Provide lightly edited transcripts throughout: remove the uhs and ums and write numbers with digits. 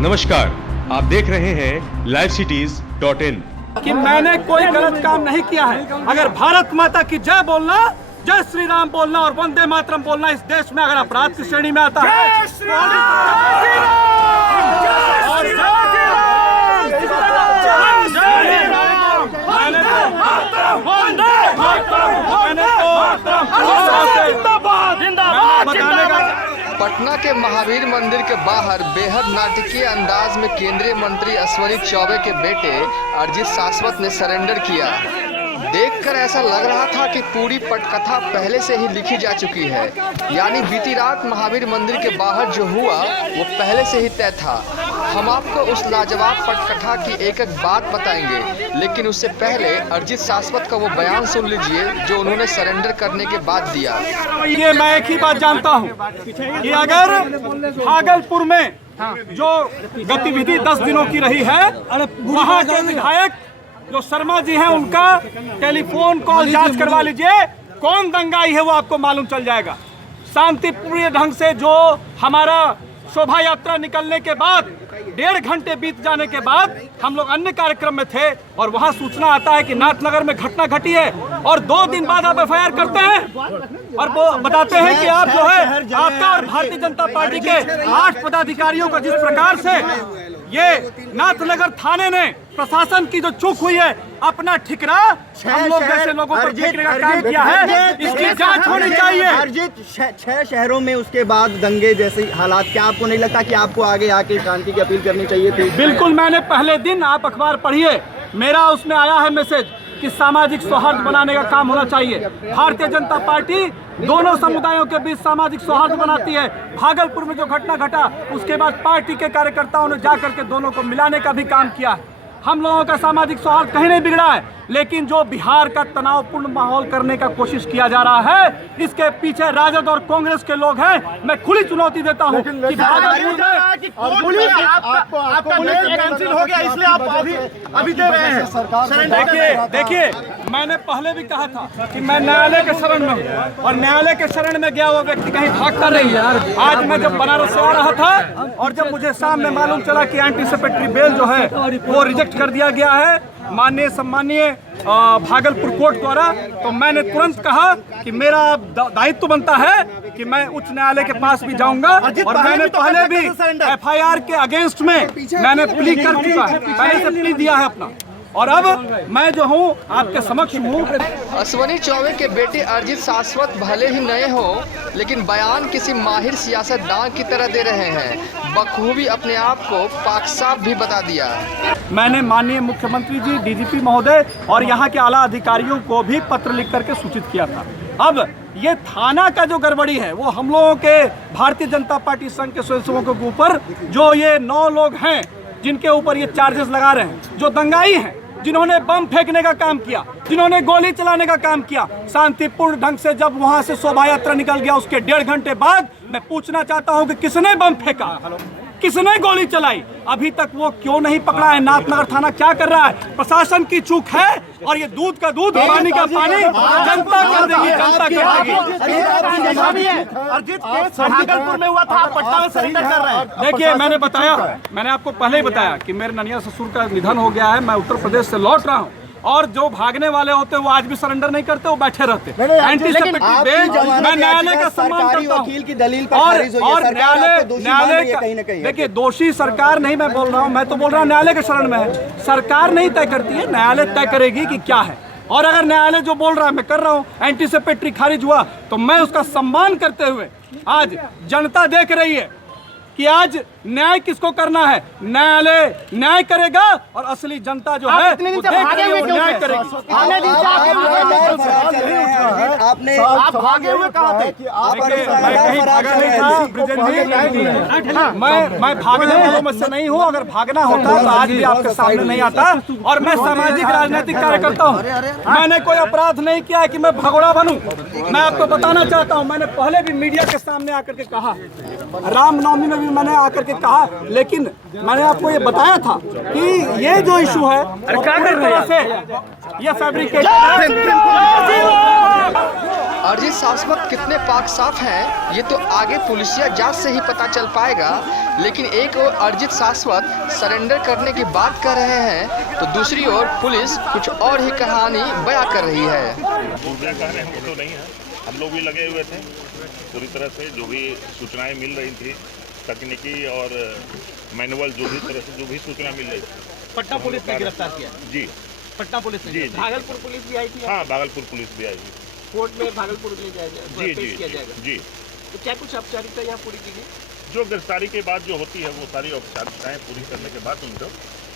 नमस्कार, आप देख रहे हैं livecities.in। कि मैंने कोई गलत काम नहीं किया है। अगर भारत माता की जय बोलना, जय श्री राम बोलना और वंदे मातरम बोलना इस देश में अगर अपराध की श्रेणी में आता है, पटना के महावीर मंदिर के बाहर बेहद नाटकीय अंदाज में केंद्रीय मंत्री अश्विनी चौबे के बेटे अरिजीत शाश्वत ने सरेंडर किया। देखकर ऐसा लग रहा था कि पूरी पटकथा पहले से ही लिखी जा चुकी है, यानी बीती रात महावीर मंदिर के बाहर जो हुआ वो पहले से ही तय था। हम आपको उस लाजवाब पटकथा की एक एक बात बताएंगे, लेकिन उससे पहले अरिजीत शाश्वत का वो बयान सुन लीजिए जो उन्होंने सरेंडर करने के बाद दिया। ये मैं एक ही बात जानता हूँ कि अगर भागलपुर में जो गतिविधि 10 दिनों की रही है, वहाँ के विधायक जो शर्मा जी हैं उनका टेलीफोन कॉल जांच करवा लीजिए, कौन दंगाई है वो आपको मालूम चल जाएगा। शांतिपूर्ण ढंग से जो हमारा शोभा यात्रा निकलने के बाद 1.5 घंटे बीत जाने के बाद हम लोग अन्य कार्यक्रम में थे और वहां सूचना आता है कि नाथनगर में घटना घटी है और 2 दिन बाद आप FIR करते हैं और वो बताते हैं कि आप जो है आपका और भारतीय जनता पार्टी के 8 पदाधिकारियों को जिस प्रकार से ये नाथनगर थाने ने प्रशासन की जो चूक हुई है अपना ठिकरा हम लोग जैसे लोगों पर फेंकने का काम किया है, इसकी जांच होनी चाहिए। अरिजीत 6 शहरों में उसके बाद दंगे जैसे हालात, क्या आपको नहीं लगता कि आपको आगे आके शांति की अपील करनी चाहिए थी? बिल्कुल, मैंने पहले दिन, आप अखबार पढ़िए, मेरा उसमें आया है मैसेज कि सामाजिक सौहार्द बनाने का काम होना चाहिए। भारतीय जनता पार्टी दोनों समुदायों के बीच सामाजिक सौहार्द बनाती है। भागलपुर में जो घटना घटा उसके बाद पार्टी के कार्यकर्ताओं ने जाकर के दोनों को मिलाने का भी काम किया है। हम लोगों का सामाजिक सौहार्द कहीं नहीं बिगड़ा है, लेकिन जो बिहार का तनावपूर्ण माहौल करने का कोशिश किया जा रहा है, इसके पीछे राजद और कांग्रेस के लोग हैं। मैं खुली चुनौती देता हूं कि भागलपुर में कैंसिल हो गया, इसलिए आप अभी दे रहे हैं। देखिए, मैंने पहले भी कहा था कि मैं न्यायालय के शरण में हूँ और न्यायालय के शरण में गया वो व्यक्ति कहीं भागता नहीं है। आज मैं जब बनारस से आ रहा था और जब मुझे शाम में मालूम चला कि एंटीसिपेटरी बेल जो है वो रिजेक्ट कर दिया गया है माननीय सम्मानीय भागलपुर कोर्ट द्वारा, तो मैंने तुरंत कहा कि मेरा दायित्व बनता है कि मैं उच्च न्यायालय के पास भी जाऊंगा और मैंने पहले भी FIR के अगेंस्ट में मैंने प्ली कर चुका है, पहले से प्ली दिया है अपना, और अब मैं जो हूँ आपके समक्ष हूँ। अश्विनी चौबे के बेटे अरिजीत शाश्वत भले ही नए हो, लेकिन बयान किसी माहिर सियासतदान की तरह दे रहे हैं। बखूबी अपने आप को पाक साफ भी बता दिया। मैंने माननीय मुख्यमंत्री जी, DGP महोदय और यहाँ के आला अधिकारियों को भी पत्र लिख करके सूचित किया था। अब ये थाना का जो गड़बड़ी है वो हम लोगों के भारतीय जनता पार्टी संघ के स्वयंसेवकों के ऊपर जो ये 9 लोग हैं जिनके ऊपर ये चार्जेस लगा रहे हैं, जो दंगाई हैं, जिन्होंने बम फेंकने का काम किया, जिन्होंने गोली चलाने का काम किया, शांतिपूर्ण ढंग से जब वहां से शोभा यात्रा निकल गया उसके 1.5 घंटे बाद मैं पूछना चाहता हूं कि किसने बम फेंका, किसने गोली चलाई, अभी तक वो क्यों नहीं पकड़ा है? नाथनगर थाना क्या कर रहा है? प्रशासन की चूक है और ये दूध का दूध, पानी का पानी जनता कर देगी, जनता कर देगी। अरिजीत भागलपुर में हुआ था, पटना में सरेंडर कर रहे हैं। देखिए, मैंने आपको पहले ही बताया कि मेरे ननिया ससुर का निधन हो गया है, मैं उत्तर प्रदेश से लौट रहा हूँ और जो भागने वाले होते हैं वो आज भी सरेंडर नहीं करते, वो बैठे रहते। मैं न्यायालय का सम्मान करता हूं। वकील की दलील पर और न्यायालय देखिए, दोषी सरकार नहीं मैं बोल रहा हूं, मैं तो बोल रहा हूं न्यायालय के शरण में है। सरकार नहीं तय करती है, न्यायालय तय करेगी कि क्या है। और अगर न्यायालय जो बोल रहा है मैं कर रहा हूं, एंटीसिपेटरी खारिज हुआ तो मैं उसका सम्मान करते हुए आज जनता देख रही है कि आज न्याय किसको करना है। न्यायालय न्याय करेगा और असली जनता जो है वो देख रही है, वो न्याय करेगी। आप भागे हुए कहाँ थे? मैं कहीं भागा नहीं था ब्रिजेश जी, मैं भागने वालों में से नहीं हूँ। अगर भागना होता तो आज भी आपके सामने नहीं आता। और मैं सामाजिक राजनीतिक कार्यकर्ता हूँ, मैंने कोई अपराध नहीं किया है कि मैं भगोड़ा बनूं। मैं आपको बताना चाहता हूँ, मैंने पहले भी मीडिया के सामने आकर के कहा, रामनवमी में भी मैंने आकर के कहा, लेकिन मैंने आपको ये बताया था कि ये जो इशू है पूरी तरह से ये फैब्रिकेटेड है। अरिजीत शाश्वत कितने पाक साफ हैं ये तो आगे पुलिसिया जांच से ही पता चल पाएगा, लेकिन एक ओर अरिजीत शाश्वत सरेंडर करने की बात कर रहे हैं तो दूसरी ओर पुलिस कुछ और ही कहानी बयां कर रही है। दूसरा कह रहे हैं वो तो नहीं है, हम लोग भी लगे हुए थे पूरी तरह से, जो भी सूचनाएं मिल रही थी तकनीकी और मैनुअल जो भी सूचना मिल रही थी। पटना पुलिस ने गिरफ्तार किया। जी, पटना पुलिस ने। जी। भागलपुर पुलिस भी आई थी। हाँ, भागलपुर पुलिस भी आई थी। कोर्ट में भागलपुर ले जाया जी जी किया जाएगा। जी। तो क्या कुछ औपचारिकता यहाँ पूरी की गई? जो गिरफ्तारी के बाद जो होती है वो सारी औपचारिकताएं पूरी करने के बाद उनको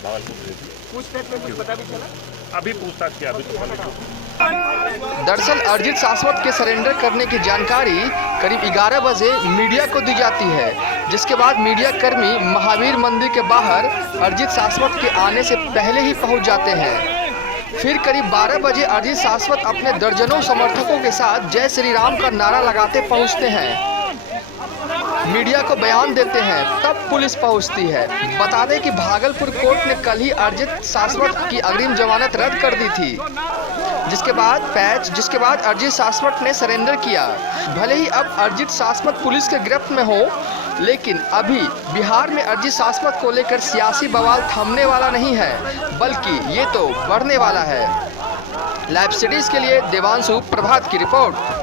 भागलपुर भेज दिया। पूछताछ में कुछ पता भी चला? अभी पूछताछ किया, अभी तो दरअसल अरिजीत शाश्वत के सरेंडर करने की जानकारी करीब 11 बजे मीडिया को दी जाती है, जिसके बाद मीडिया कर्मी महावीर मंदिर के बाहर अरिजीत शाश्वत के आने से पहले ही पहुंच जाते हैं। फिर करीब 12 बजे अरिजीत शाश्वत अपने दर्जनों समर्थकों के साथ जय श्री राम का नारा लगाते पहुंचते हैं, मीडिया को बयान देते हैं, तब पुलिस पहुंचती है। बता दें कि भागलपुर कोर्ट ने कल ही अरिजीत शाश्वत की अग्रिम जमानत रद्द कर दी थी, जिसके बाद अरिजीत शाश्वत ने सरेंडर किया। भले ही अब अरिजीत शाश्वत पुलिस के गिरफ्त में हो, लेकिन अभी बिहार में अरिजीत शाश्वत को लेकर सियासी बवाल थमने वाला नहीं है, बल्कि ये तो बढ़ने वाला है। लाइव सिटीज के लिए देवांशु प्रभात की रिपोर्ट।